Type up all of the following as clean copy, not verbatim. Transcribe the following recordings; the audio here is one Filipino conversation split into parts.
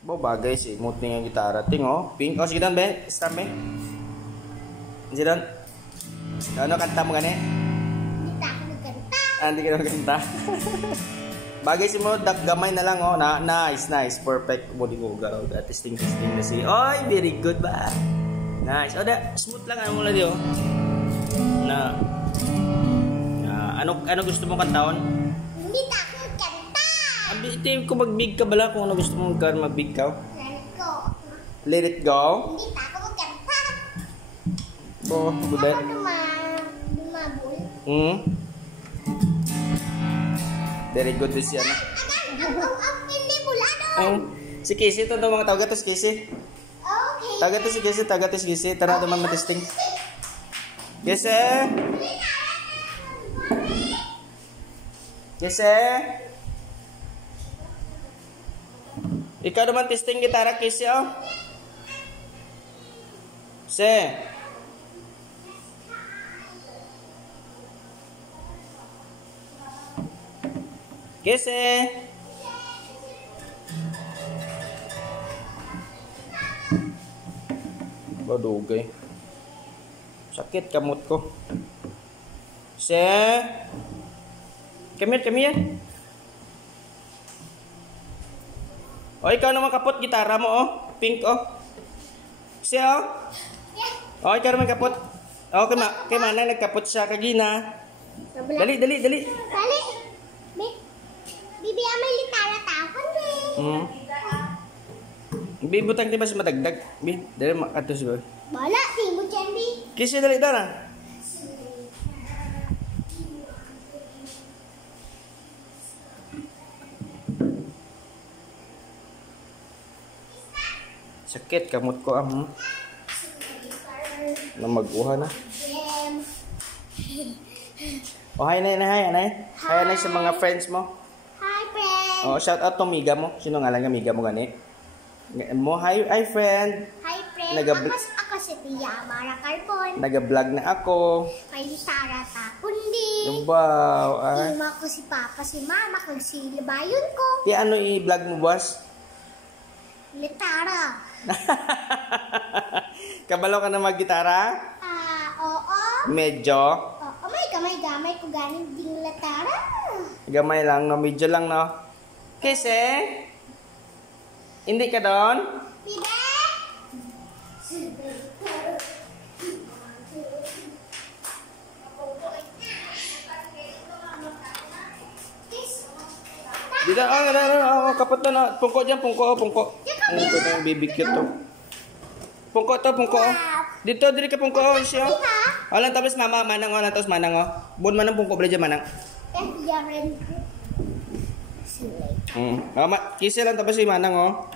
Bo bagay si mood ning gitara ting oh. Pink oh sige dan be. Start be. Sige dan. Ano kanta mo gani? Hindi ako nagkanta. Hindi ka nagkanta. Bagay si mo gamay na lang oh. Nice. Perfect mo di ko garo. Testing na si. Oy, very good ba? Nice. Oda smooth lang ano mo lang dio. Na ano gusto mong kantaon? Hindi ako nagkanta. Abi ko magbig ka bala kung ano gusto mong magbig ka. Let it go. Let it go. Hindi ako nagkanta. Oh, buday. Ako dumabol. Very good din siya na. Ang hindi bulado. Si Casey ito mga tawag ito si Casey. Okay. Taga to si Casey. Tara naman matesting. Casey. Ikaw naman testing gitara Casey oh. Casey. Badugay. Sakit kamot ko. Come here. O, ikaw naman kapot gitara mo, oh. Pink, oh. Oh. O, ikaw naman kapot. O, kay Manang nagkapot siya kagina. Dali. Dali. Bibi, may litara tapon, Bibutang di ba si madagdag? Dali makatos ba? Bala, timbo dyan, Bi. Kasi dali na. Sakit kamot ko na mag-uha na. Oh, hi nay sa mga friends mo. Hi, friend. Oh, shout out to miga mo. Sino nga lang nga miga mo gani? Hi friend. Hi, friend. Ako si Tia Mara Carbon. Naga-vlog na ako. Kay Sara Tapundi. Wow. Ima ko si Papa, si Mama, kung si Labayon ko. Ti ano i-vlog mo, boss? Litara. Kabalo ka na mag-gitara? Oo. Medyo. Oo, may gamay ko galing ding litara. Gamay lang, no? Medyo lang, no? Kasi, hindi ka doon? Pide? Dito, kapot na. Pungko dyan, pungko. Pungko na yung baby cute to. Pungko. Dito, dili ka pungko. Siya. Walang tapos mama, manang. Buon manang pungko, bala dyan manang. Kisi lang tapos si manang, oh.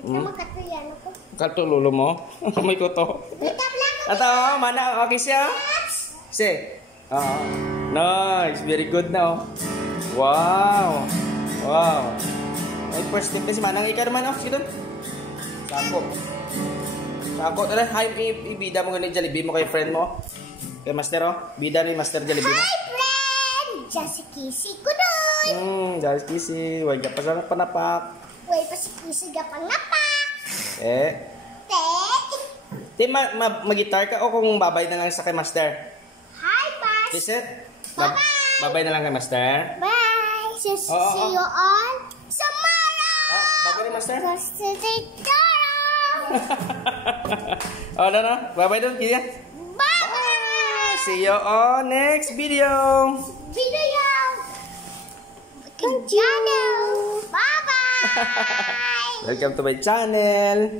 Makatuyan ako. Kato lolo mo. May kuto. Witap lang. Ato, manang. Okay siya. Nice. Very good na, oh. Wow. Ay, first tip na si manang. Ikaw naman, oh. Sige doon. Sako. Tara, hi, ibida mo ganit Jollibee mo kay friend mo. Kay Master, oh. Bida ni Master Jollibee mo. Hi, friend! Diyan si Kissy ko doon. Diyan si Kissy. Huwag ka pa sana panapak. Huwag pa si Kissy ka pangapak. Te, mag-guitar ka o kung babay na lang sa kay Master? Hi, Pas. Kisit? Bye-bye. Babay na lang kay Master? Bye. See you on Samara. Babay ni Master? No. Babay doon, Kia. Bye. See you on next video. Channel. Bye-bye. Welcome to my channel.